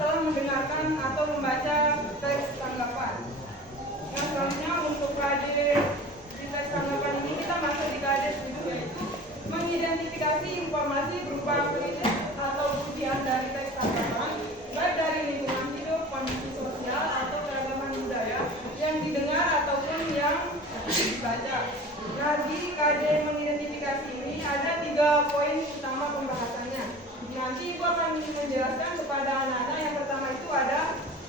setelah mendengarkan atau membaca teks tanggapan. Yang selanjutnya untuk KD di teks tanggapan ini kita masuk di KD 7, yaitu mengidentifikasi informasi berupa kritik atau pujian dari teks tanggapan, baik dari lingkungan hidup, kondisi sosial, atau keragaman budaya yang didengar ataupun yang dibaca. Nah, di KD mengidentifikasi ini ada 3 poin utama pembahasannya. Nanti Ibu akan menjelaskan kepada anak-anak. Yang pertama itu ada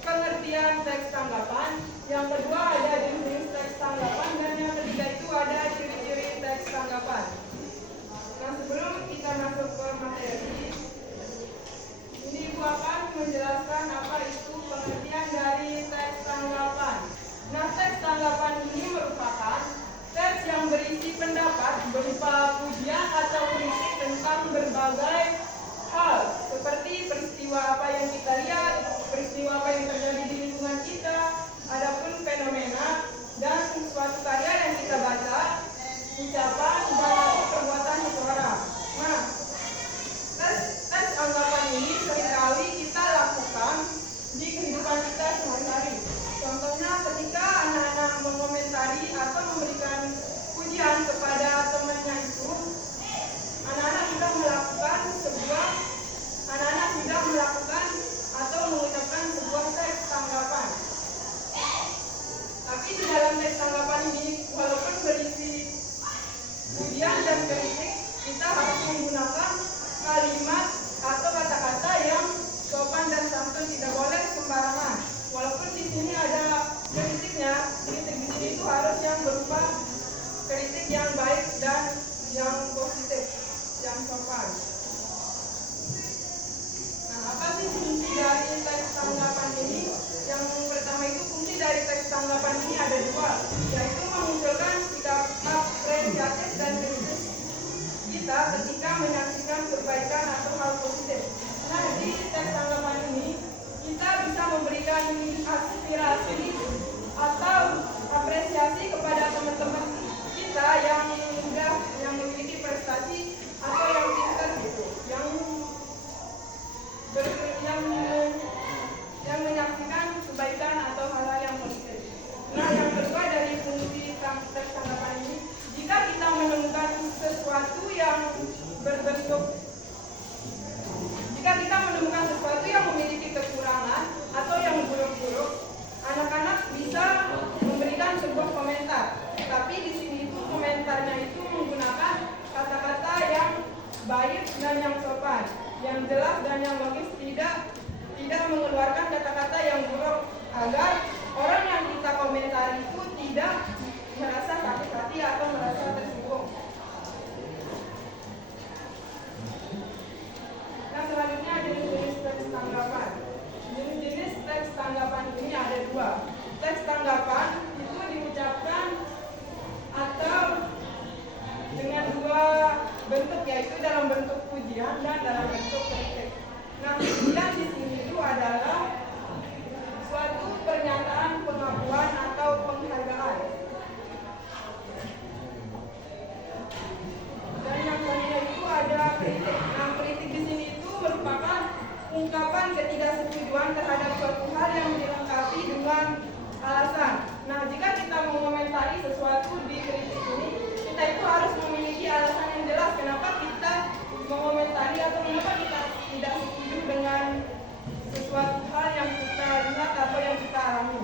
pengertian teks tanggapan, yang kedua ada jenis teks tanggapan, dan yang ketiga itu ada ciri-ciri teks tanggapan. Nah, sebelum kita masuk ke materi, ini Ibu akan menjelaskan apa itu pengertian dari teks tanggapan. Nah, teks tanggapan ini merupakan teks yang berisi pendapat berupa pujian atau kritik tentang berbagai hal, seperti peristiwa apa yang kita lihat, peristiwa apa yang terjadi di lingkungan kita, adapun fenomena dan suatu karya yang kita baca, ucapan dan perbuatan seseorang. Nah, tes anggapan ini seringkali kita lakukan di kehidupan kita sehari-hari. Contohnya ketika anak-anak mengomentari atau memberikan pujian kepada temannya itu, anak-anak sudah melakukan atau mengucapkan sebuah teks tanggapan. Tapi di dalam teks tanggapan ini, walaupun berisi pujian dan kritik, kita harus menggunakan kalimat atau kata-kata yang sopan dan santun, tidak boleh sembarangan. Walaupun di sini ada kritiknya, kritik di sini itu harus yang berupa kritik yang baik dan yang positif, yang sopan. Nah, apa sih fungsi dari teks tanggapan ini? Yang pertama itu fungsi dari teks tanggapan ini ada 2, yaitu memunculkan sikap apresiatif dan kritis kita ketika menyaksikan kebaikan atau hal positif. Nah, di teks tanggapan ini kita bisa memberikan aspirasi atau apresiasi kepada teman-teman kita yang memiliki prestasi atau yang pintar gitu, yang menyaksikan kebaikan atau hal-hal yang positif. Nah, yang kedua dari fungsi teks tanggapan ini, jika kita menemukan sesuatu yang memiliki kekurangan atau yang buruk-buruk, anak-anak bisa memberikan sebuah komentar. Tapi di sini itu komentarnya itu menggunakan kata-kata yang baik dan yang sopan, yang jelas dan yang logis, tidak mengeluarkan kata-kata yang buruk, agar orang yang kita komentari itu tidak merasa sakit hati atau merasa tersinggung. Nah, selanjutnya jenis-jenis teks tanggapan. Jenis-jenis teks tanggapan ini ada 2. Teks tanggapan itu diucapkan atau dengan 2 bentuk, yaitu dalam bentuk pujian dan dalam bentuk kritik. Nah, pujian di sini itu adalah suatu pernyataan pengakuan atau penghargaan. Dan yang kedua itu ada kritik. Nah, kritik di sini itu merupakan ungkapan ketidaksetujuan terhadap suatu hal yang dilengkapi dengan alasan. Nah, jika kita mengomentari sesuatu di kritik ini, kita itu harus memiliki alasan yang jelas kenapa kita mengomentari atau kenapa kita tidak setuju dengan sesuatu hal yang kita lihat atau yang kita alami.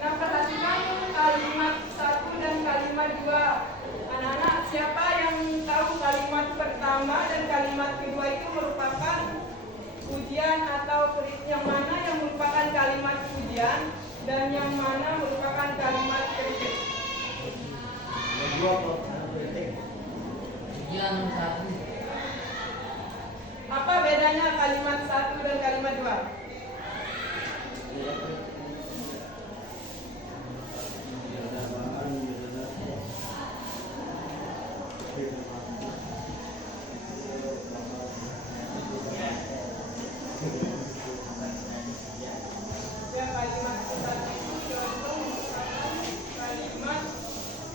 Nah, perhatikan kalimat 1 dan kalimat 2. Anak-anak, siapa yang tahu kalimat pertama dan kalimat kedua itu merupakan pujian atau kritik? Yang mana yang merupakan kalimat pujian dan yang mana merupakan kalimat kritik? Pujian 1. Apa bedanya kalimat 1 dan kalimat 2? Ya, kalimat 1 itu contoh merupakan kalimat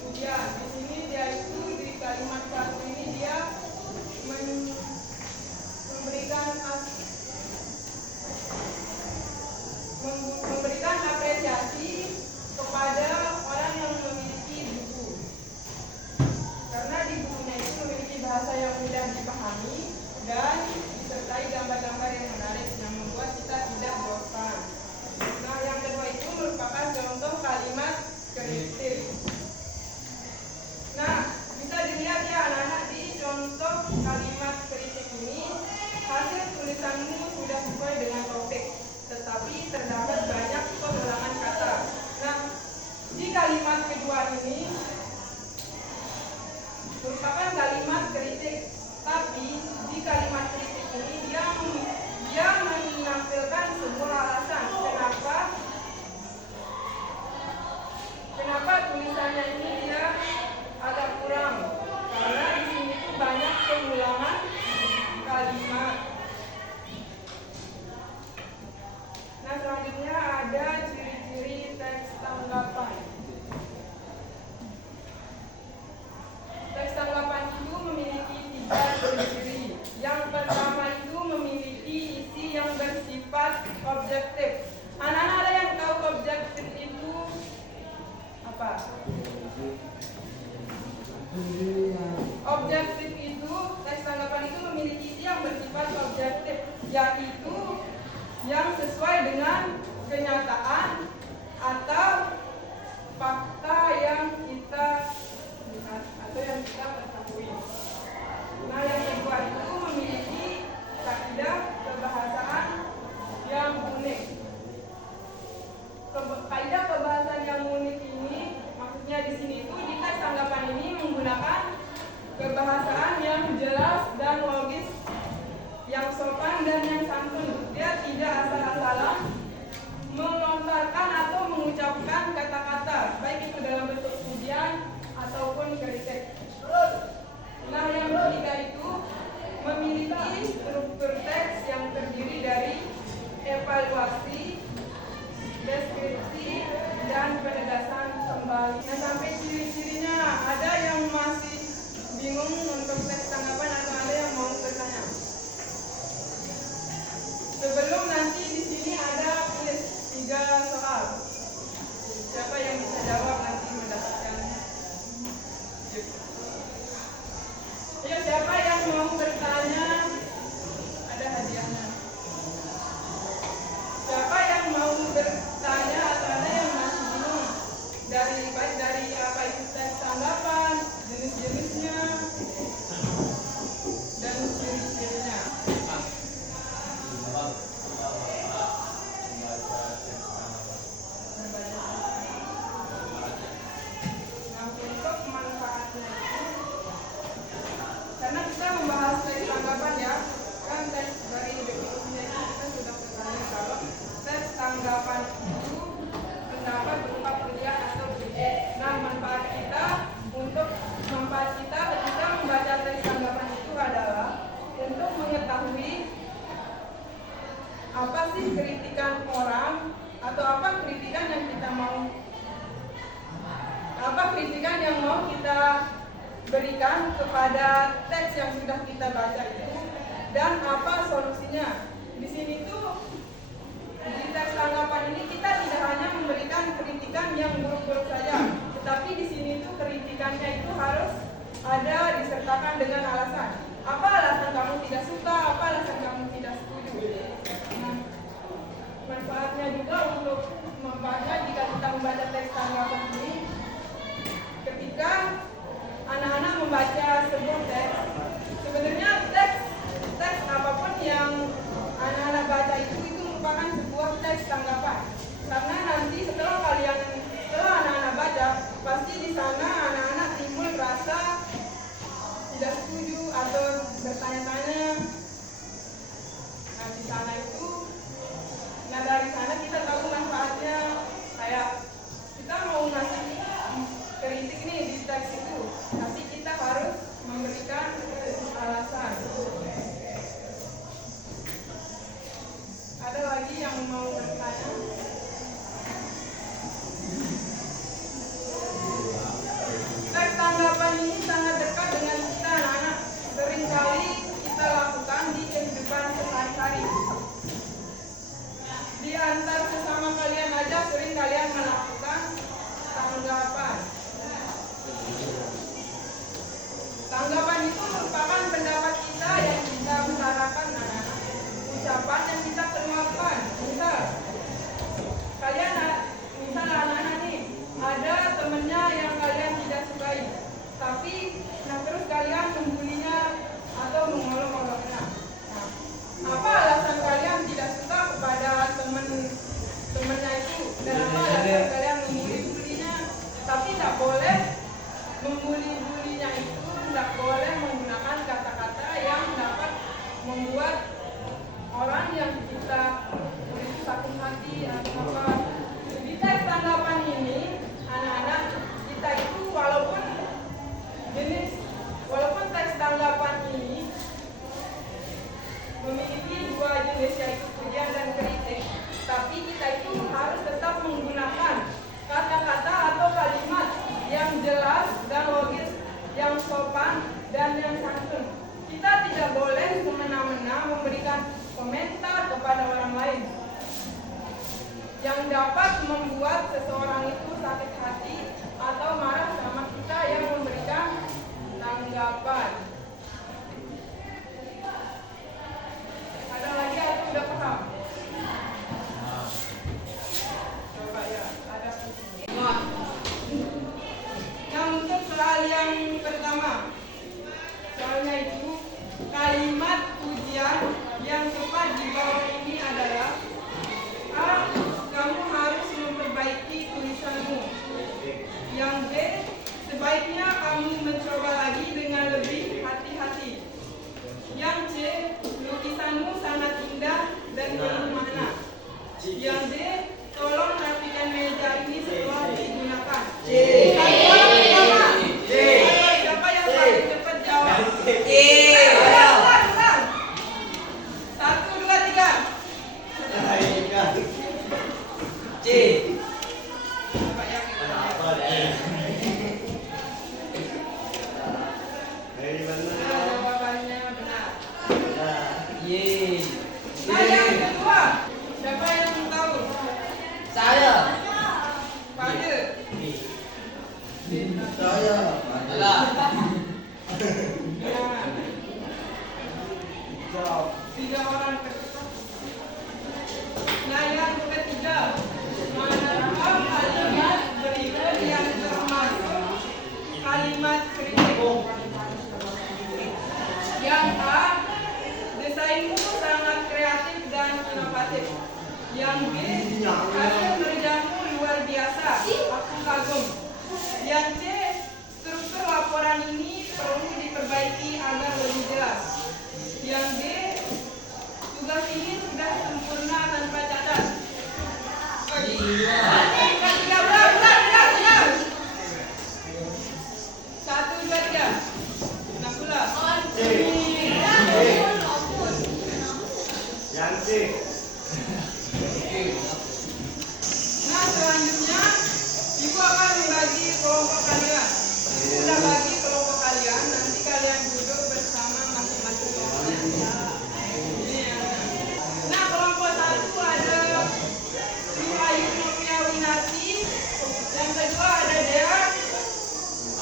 pujian. Di sini dia dan disertai gambar-gambar yang menarik yang membuat kita tidak bosan. Nah, yang kedua itu merupakan contoh kalimat kritik. Nah, bisa dilihat ya anak-anak di contoh kalimat kritik ini, hasil tulisanmu sudah sesuai dengan topik, tetapi terdapat banyak pengulangan kata. Nah, di kalimat kedua ini merupakan kalimat kritik, tapi di kalimat kritik ini dia menampilkan sebuah alasan kenapa tulisannya ini dia agak kurang, karena di sini tuh banyak pengulangan kalimat. Nah, selanjutnya ada ciri-ciri teks tanggapan. Teks tanggapan itu memiliki 3 ciri-ciri. Yang pertama itu memiliki isi yang bersifat objektif. Anak-anak ada yang tahu objektif itu apa? Objektif itu, teks tanggapan itu memiliki isi yang bersifat objektif, yaitu yang sesuai dengan kenyataan atau fakta yang kita lihat atau yang kita ketahui. Nah, yang kedua itu memiliki kaidah kebahasaan yang unik. Kaidah kebahasaan yang unik ini maksudnya di sini itu di teks tanggapan ini menggunakan kebahasaan yang jelas dan logis, yang sopan dan yang santun. Dia tidak asal-asalan melontarkan atau mengucapkan kata-kata, baik itu dalam bentuk pujian ataupun kritik. Nah, yang ketiga itu memiliki struktur teks yang terdiri dari evaluasi, deskripsi, dan penegasan kembali. Nah, sampai ciri-cirinya, ada yang masih bingung untuk teks tanggapan atau ada yang mau bertanya? Sebelum nanti di sini ada kuis 3 soal. Siapa yang bisa jawab nanti mendapatkan gift. Ayo, siapa yang mau bertanya? Ada hadiahnya. Siapa yang mau bertanya atau ada yang masih bingung dari apa itu teks tanggapan, jenis-jenisnya, dan ciri-cirinya? Nah, untuk manfaatnya itu, karena kita membahas teks tanggapan ya, kan teks dari definisinya itu kita sudah bertanya kalau teks tanggapan itu pendapat berupa pujian atau kritik. Nah, manfaat kita ketika membaca teks tanggapan itu adalah untuk mengetahui apa sih kritikan orang atau apa kritikan yang mau kita berikan kepada teks yang sudah kita baca itu, dan apa solusinya. Di sini tuh di teks tanggapan ini kita tidak hanya memberikan kritikan yang buruk-buruk saja, tetapi di sini tuh kritikannya itu harus ada disertakan dengan alasan. Apa alasan kamu tidak suka, apa alasan kamu tidak setuju. Nah, manfaatnya jika kita membaca teks tanggapan ini, ketika anak-anak membaca sebuah teks, sebenarnya teks apapun yang anak-anak baca itu merupakan sebuah teks tanggapan. Karena nanti setelah anak-anak baca, pasti di sana anak-anak timbul rasa tidak setuju atau bertanya-tanya. Nah, di sana itu, dari sana kita tahu manfaatnya. Kayak kita mau ngasih kritik nih di teks itu, tapi kita harus memberikan alasan. Ada lagi yang mau bertanya? Teks tanggapan ini sangat dekat dengan kita anak-anak. Seringkali kita lakukan di kehidupan sehari-hari. Di antar sesama kalian aja sering kalian melakukan tanggapan. Tanggapan itu merupakan pendapat kita yang kita dapat membuat seseorang itu sakit hati atau marah sama kita yang memberikan tanggapan. Ada lagi atau udah paham? Coba ya, ada. Nah, untuk soal yang pertama, soalnya itu kalimat pujian yang tepat di bawah ini adalah: A. Kamu harus memperbaiki tulisanmu. Yang B. Sebaiknya kamu mencoba lagi dengan lebih hati-hati. Yang C. Lukisanmu sangat indah dan penuh makna. Yang D. Tolong rapikan meja ini setelah digunakan. C. Siapa yang paling cepat jawab? C. Ulang. 1, 2, 3. C. Coba yang itu. Nah, jawabannya benar. Yeay. Nah, yang kedua, siapa yang tahu? Saya. Pada. Saya. Alah. Nah, 3 orang tercepat. Nah, yang ketiga, manakah kalimat berikut yang termasuk kalimat kritik? Yang A. Desainmu sangat kreatif dan inovatif. Yang B. Hasil kerjamu luar biasa, aku kagum. Yang C. Struktur laporan ini perlu diperbaiki agar lebih jelas. Yang D. Tugas ini sudah sempurna tanpa cacat. Ulang. 1, 2, 3. Nah, pula. Yang C. Nah, selanjutnya Ibu akan membagi kelompok kalian. Ibu udah bagi kelompok kalian, nanti kalian duduk bersama masing-masing kelompok. Ini ya. Nah, kelompok 1 ada Ayu Noviawinati, yang kedua ada Dea,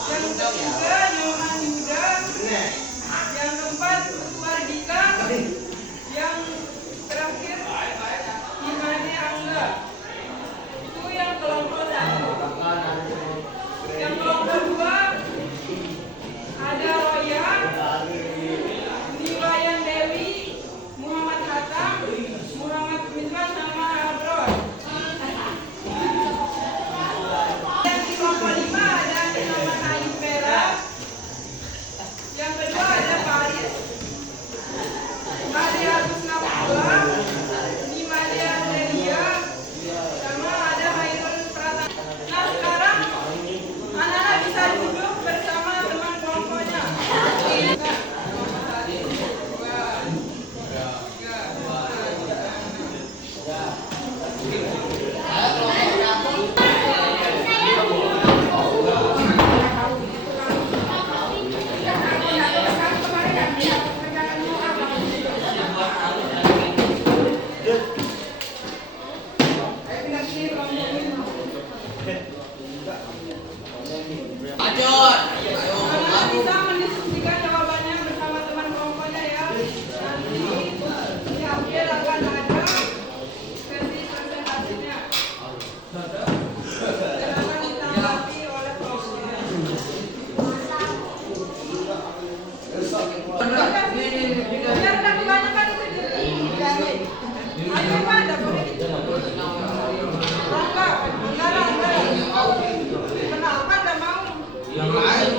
yang ketiga Yohan Yuda, yang keempat Wardika, yang terakhir Imade Angga. Itu yang kelompok 1. Yang kelompok 2 ada Roya, Niwayan Dewi, Muhammad Hatta, Muhammad Mizwan sama Abror. Yang di kelompok 5 ada Muhammad Ayub Bella. Yang kedua ada Faris, Maria Husna Pula, Nimalia Delia, sama ada Hairul Pratama. Nah, sekarang anak-anak bisa duduk bersama teman kelompoknya. Nah, kelompok 1, 2, 3, 4. Anak bisa mendiskusikan jawabannya bersama teman kelompoknya ya. Nanti di akhir akan ada sesi presentasinya. Silakan ditanggapi oleh kelompoknya. Biar tak kebanyakan itu jadi. Ayo Pak, tak boleh gitu. Enggak. Kenapa tak mau? Yang lain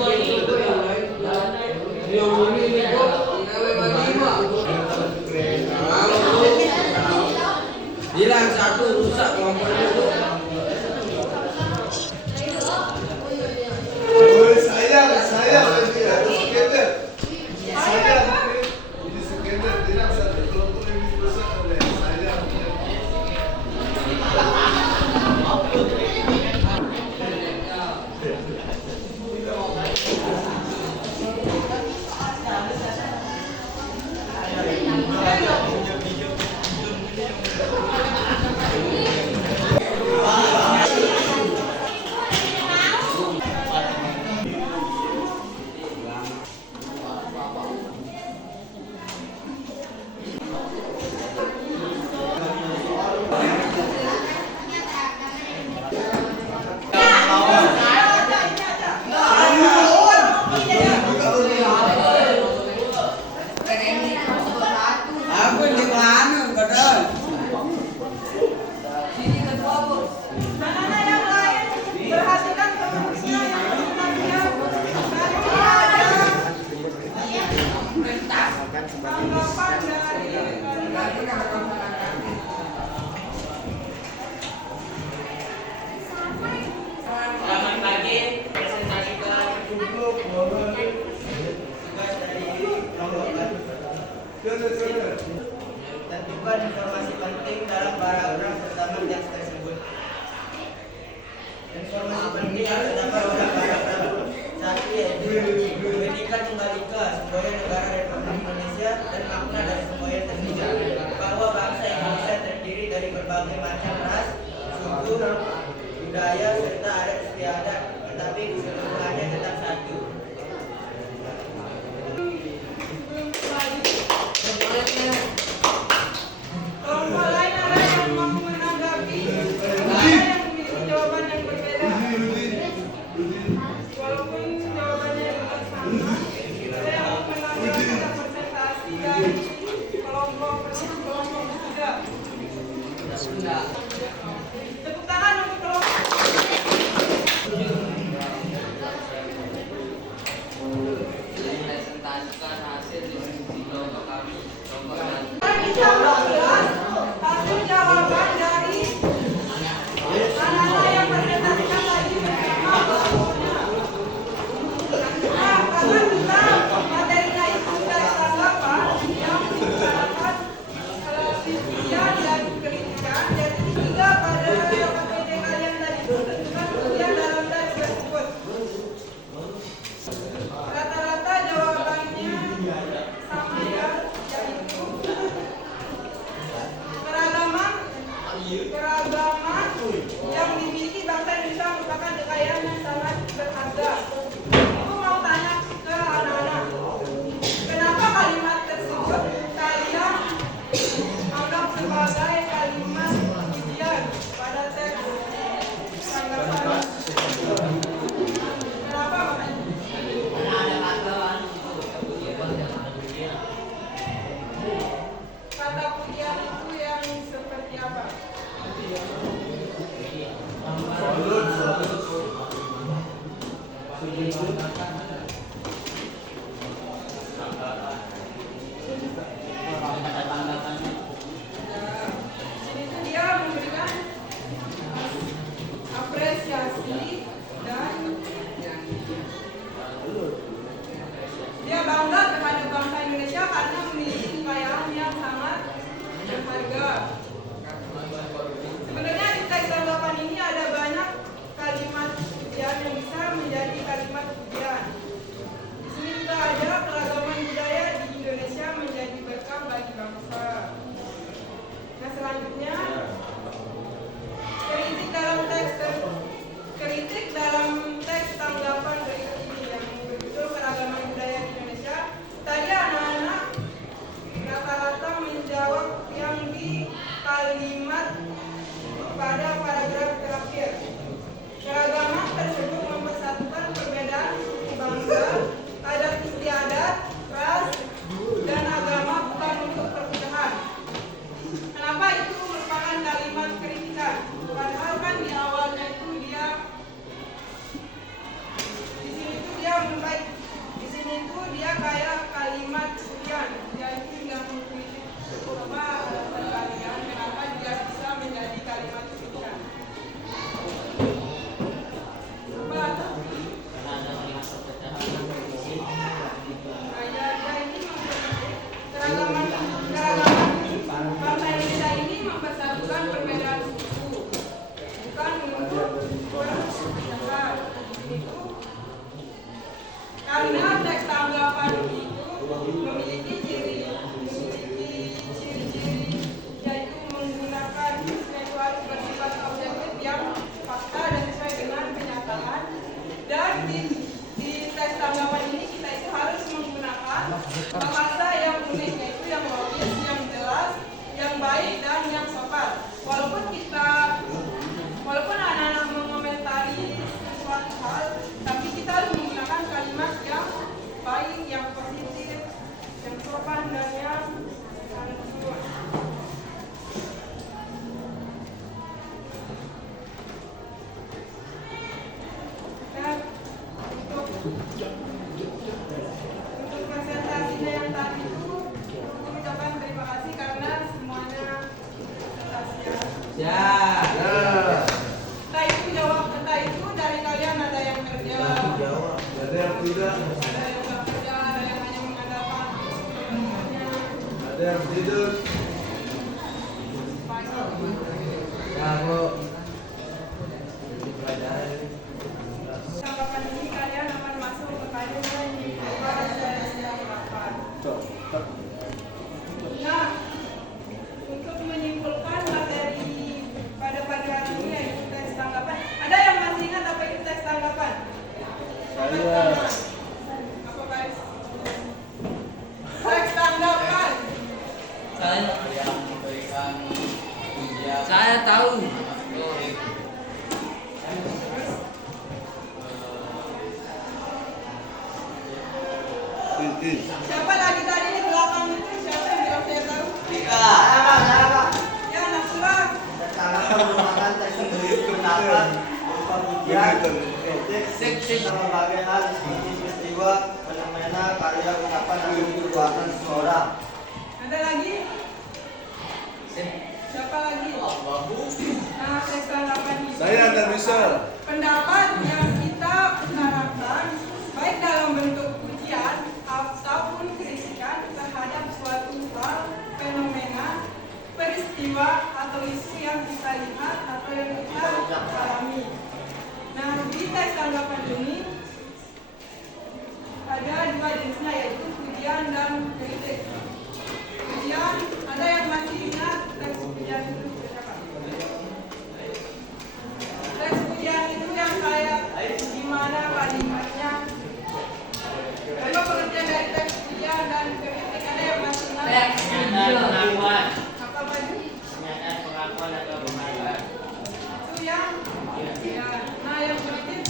Tugas dari kelompok tentukan informasi penting dalam paragraf pertama teks tersebut. Informasi penting yang terdapat pada paragraf 1 yaitu Bhinneka Tunggal Ika, semboyan negara Republik Indonesia, dan makna dari semboyan tersebut, bahwa bangsa Indonesia terdiri dari berbagai macam ras, suku, budaya, serta adat istiadat, tetapi keseluruhannya tetap satu. Kelompok lain ada yang mau menanggapi, ada yang memiliki jawaban yang berbeda. Walaupun jawabannya juga sama, ada yang mau menanggapi representasi dari kelompok ketiga. Tepuk tangan untuk kelompok. Presentasikan hasil diskusi kelompok kami. Kelompok kami. Bisa menjelas hasil jawaban dari anak-anak yang presentasikan tadi bersama kelompoknya. Nah, karena kita materinya itu dari tanggapan yang menggunakan diskusian dan kritikan, jadi tiga pada PPT kalian tadi itu tentukan kemudian dalam teks tersebut. Rata-rata jawabannya sama ya, yaitu keragaman yang dimiliki bangsa Indonesia merupakan kekayaan yang sangat berharga. Ibu mau tanya ke anak-anak, kenapa kalimat tersebut kalian anggap sebagai kalimat ujian pada teks tanggapan? Kenapa makanya? Kata pujian itu yang seperti apa? Sini tuh dia memberikan apresiasi dan dia bangga terhadap bangsa Indonesia karena memiliki kekayaan yang sangat berharga. Sebenarnya di teks tanggapan ini ada banyak kalimat pujian yang bisa menjadi kalimat pujian. Di sini juga ada keragaman budaya di Indonesia menjadi berkah bagi bangsa. Nah, selanjutnya kritik dalam teks tanggapan berikut ini yang berjudul keragaman budaya di Indonesia. Tadi anak-anak rata-rata menjawab yang di kalimat pada paragraf terakhir. Keragaman tersebut mempersatukan perbedaan suku bangsa, adat istiadat, ras, dan agama bukan untuk perpecahan. Kenapa itu merupakan kalimat kritikan? Padahal kan di awalnya itu dia di sini tuh dia kayak kalimat pujian. Dia itu yang mengkritik apa alasan kalian kenapa dia bisa menjadi kalimat pujian. Apa? Dia ini keragaman bangsa Indonesia ini mempersatukan perbedaan suku, bukan untuk perpecahan. Itu karena teks tanggapan itu memiliki ciri-ciri Ada yang nggak kerja, ada yang hanya mengandalkan ilmunya. Ada yang tidur. Tanggapan ini kalian akan masuk ke kajian di bawah saya silakan. Nah, untuk menyimpulkan materi pada pagi hari ini yaitu teks tanggapan. Ada yang masih ingat apa itu teks tanggapan? Saya. Apa guys? Teks tanggapan. Saya tahu. Siapa lagi tadi di belakang itu? Siapa yang bilang saya tahu? Ya, anak surat. merupakan teks yang pendapat, pembuktian, kritik, sama bagian hal diskusi peristiwa, fenomena, karya, ucapan, dan perbuatan seseorang. Ada lagi? Siapa lagi? Nah, teks tanggapan itu Saya ada bisa. pendapat yang kita utarakan baik dalam bentuk pujian ataupun kritikan terhadap suatu hal, fenomena, peristiwa atau isu yang kita lihat atau yang kita alami. Nah, di teks tanggapan ini ada dua jenisnya yaitu pujian dan kritik. Pujian, ada yang masih ingat teks pujian itu siapa? Teks pujian itu yang kayak gimana kalimatnya. Lalu pengertian dari teks pujian dan kritik ada yang masih ingat? Pengakuan. Apa baju? Pernyataan pengakuan atau penghargaan. Itu yang ya. Nah, yang kritik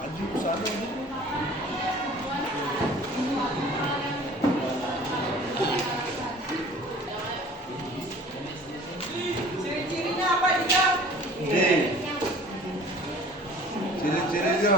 Maju ke sana. ciri-cirinya apa juga? Ciri-cirinya